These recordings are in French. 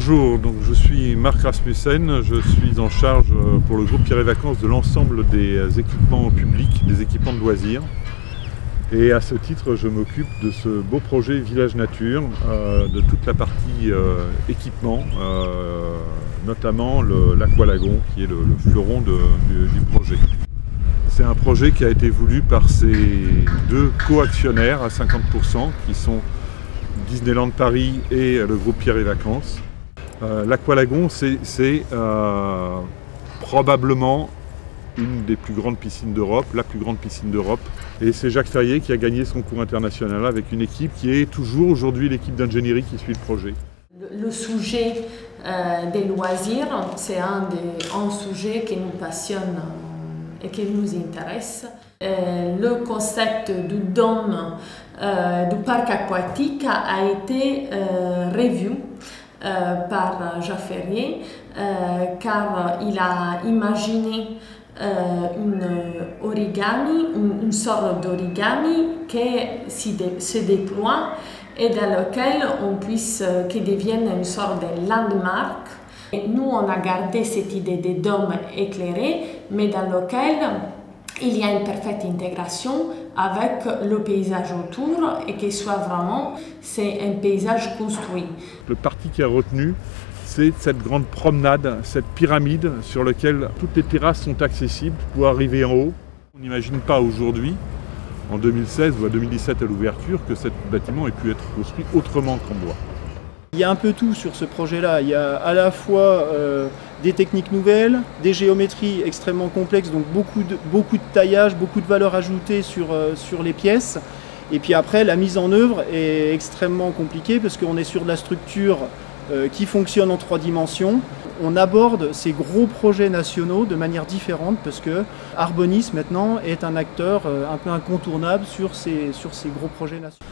Bonjour, donc je suis Marc Rasmussen, je suis en charge pour le groupe Pierre et Vacances de l'ensemble des équipements publics, des équipements de loisirs. Et à ce titre, je m'occupe de ce beau projet Village Nature, de toute la partie équipement, notamment l'Aqualagon, qui est le fleuron du projet. C'est un projet qui a été voulu par ces deux co-actionnaires à 50%, qui sont Disneyland Paris et le groupe Pierre et Vacances. L'Aqualagon, c'est probablement une des plus grandes piscines d'Europe, la plus grande piscine d'Europe. Et c'est Jacques Ferrier qui a gagné son concours international avec une équipe qui est toujours aujourd'hui l'équipe d'ingénierie qui suit le projet. Le sujet des loisirs, c'est un sujet qui nous passionne et qui nous intéresse. Le concept du dôme du parc aquatique a été revu par Jacques Ferrier car il a imaginé une sorte d'origami qui se déploie et dans lequel qui devienne une sorte de landmark. Et nous, on a gardé cette idée de dôme éclairé, mais dans lequel il y a une parfaite intégration avec le paysage autour et que soit vraiment c'est un paysage construit. Le parti qui a retenu, c'est cette grande promenade, cette pyramide sur laquelle toutes les terrasses sont accessibles pour arriver en haut. On n'imagine pas aujourd'hui, en 2016 ou à 2017 à l'ouverture, que ce bâtiment ait pu être construit autrement qu'en bois. Il y a un peu tout sur ce projet-là. Il y a à la fois des techniques nouvelles, des géométries extrêmement complexes, donc beaucoup de taillage, beaucoup de valeur ajoutée sur les pièces. Et puis après, la mise en œuvre est extrêmement compliquée parce qu'on est sur de la structure qui fonctionne en 3 dimensions. On aborde ces gros projets nationaux de manière différente parce que Arbonis maintenant est un acteur un peu incontournable sur ces gros projets nationaux.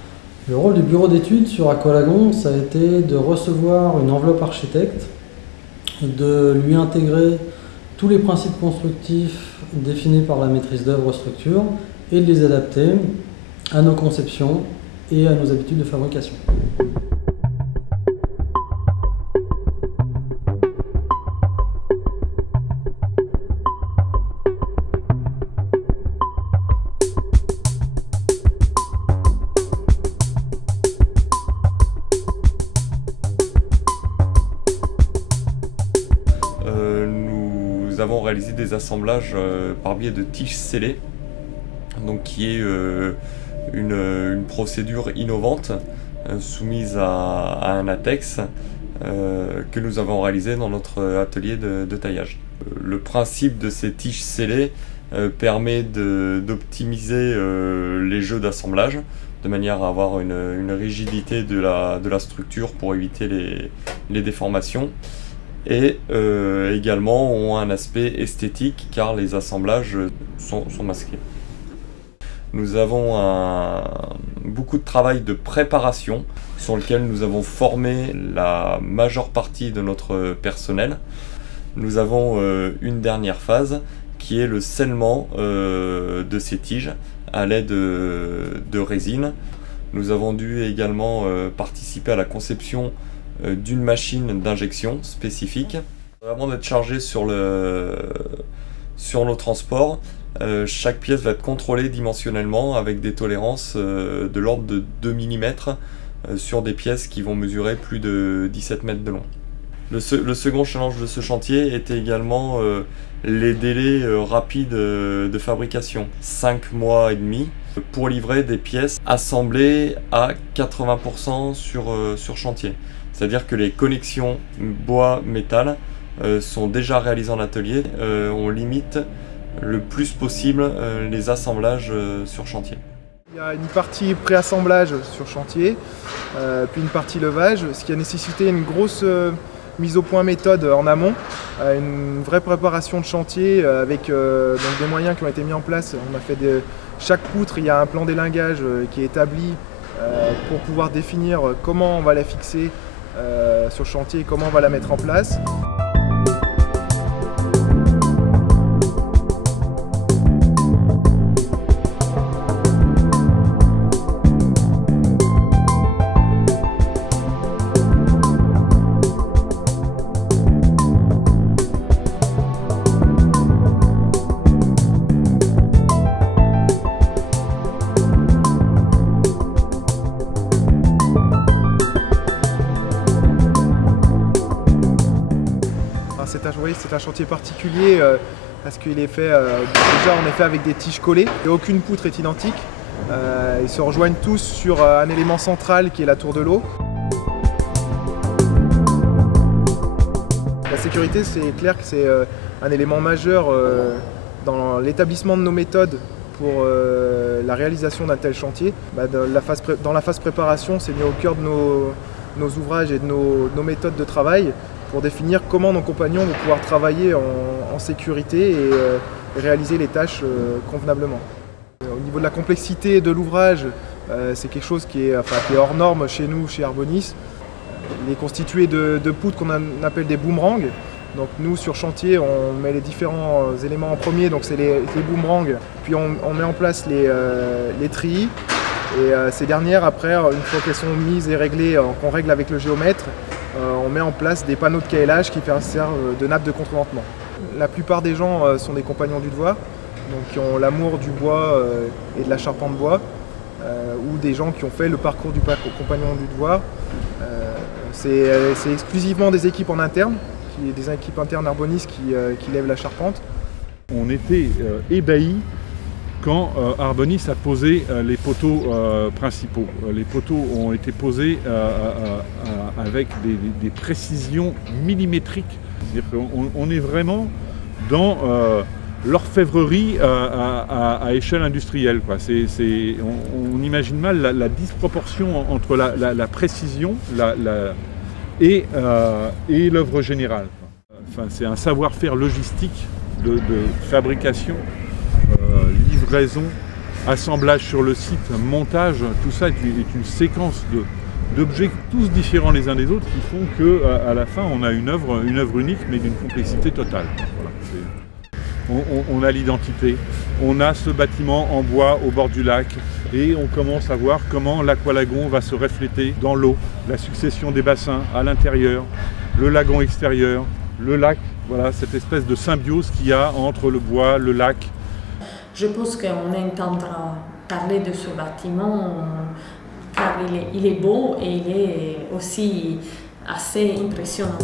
Le rôle du bureau d'études sur Aqualagon, ça a été de recevoir une enveloppe architecte, de lui intégrer tous les principes constructifs définis par la maîtrise d'œuvre structure et de les adapter à nos conceptions et à nos habitudes de fabrication. Nous avons réalisé des assemblages par biais de tiges scellées, donc qui est une procédure innovante soumise à un latex que nous avons réalisé dans notre atelier de taillage. Le principe de ces tiges scellées permet d'optimiser les jeux d'assemblage de manière à avoir une rigidité de la structure pour éviter les déformations. Et également ont un aspect esthétique car les assemblages sont masqués. Nous avons beaucoup de travail de préparation sur lequel nous avons formé la majeure partie de notre personnel. Nous avons une dernière phase qui est le scellement de ces tiges à l'aide de résine. Nous avons dû également participer à la conception d'une machine d'injection spécifique. Avant d'être chargé sur nos transports, chaque pièce va être contrôlée dimensionnellement avec des tolérances de l'ordre de 2 mm sur des pièces qui vont mesurer plus de 17 mètres de long. Le second challenge de ce chantier était également les délais rapides de fabrication. 5 mois et demi pour livrer des pièces assemblées à 80% sur chantier. C'est-à-dire que les connexions bois-métal sont déjà réalisées en atelier. On limite le plus possible les assemblages sur chantier. Il y a une partie préassemblage sur chantier, puis une partie levage, ce qui a nécessité une grosse mise au point méthode en amont, une vraie préparation de chantier avec donc des moyens qui ont été mis en place. On a fait chaque poutre, il y a un plan d'élingage qui est établi pour pouvoir définir comment on va la fixer sur chantier et comment on va la mettre en place. Oui, c'est un chantier particulier parce qu'il est fait, déjà on est fait avec des tiges collées et aucune poutre est identique. Ils se rejoignent tous sur un élément central qui est la tour de l'eau. La sécurité, c'est clair que c'est un élément majeur dans l'établissement de nos méthodes pour la réalisation d'un tel chantier. Dans la phase préparation, c'est mis au cœur de nos ouvrages et de nos méthodes de travail pour définir comment nos compagnons vont pouvoir travailler en sécurité et réaliser les tâches convenablement. Au niveau de la complexité de l'ouvrage, c'est quelque chose qui est hors norme chez nous, chez Arbonis. Il est constitué de poutres qu'on appelle des boomerangs. Donc nous, sur chantier, on met les différents éléments en premier, donc c'est les boomerangs. Puis on met en place les trilles. Et ces dernières, après, une fois qu'elles sont mises et réglées, qu'on règle avec le géomètre, on met en place des panneaux de caillage qui servent de nappe de contreventement. La plupart des gens sont des compagnons du devoir, donc qui ont l'amour du bois et de la charpente bois, ou des gens qui ont fait le parcours du compagnon du devoir. C'est exclusivement des équipes en interne, des équipes internes Arbonis qui lèvent la charpente. On était ébahis quand Arbonis a posé les poteaux principaux. Les poteaux ont été posés avec des précisions millimétriques. C'est-à-dire qu'on est vraiment dans l'orfèvrerie à échelle industrielle, quoi. On imagine mal la disproportion entre la précision et l'œuvre générale. Enfin, c'est un savoir-faire logistique de fabrication, livraison, assemblage sur le site, montage, tout ça est une séquence d'objets tous différents les uns des autres qui font qu'à la fin on a une œuvre unique mais d'une complexité totale. Voilà, on a l'identité, on a ce bâtiment en bois au bord du lac et on commence à voir comment l'aqualagon va se refléter dans l'eau, la succession des bassins à l'intérieur, le lagon extérieur, le lac, voilà cette espèce de symbiose qu'il y a entre le bois, le lac. Je pense qu'on entendra parler de ce bâtiment car il est beau et il est aussi assez impressionnant.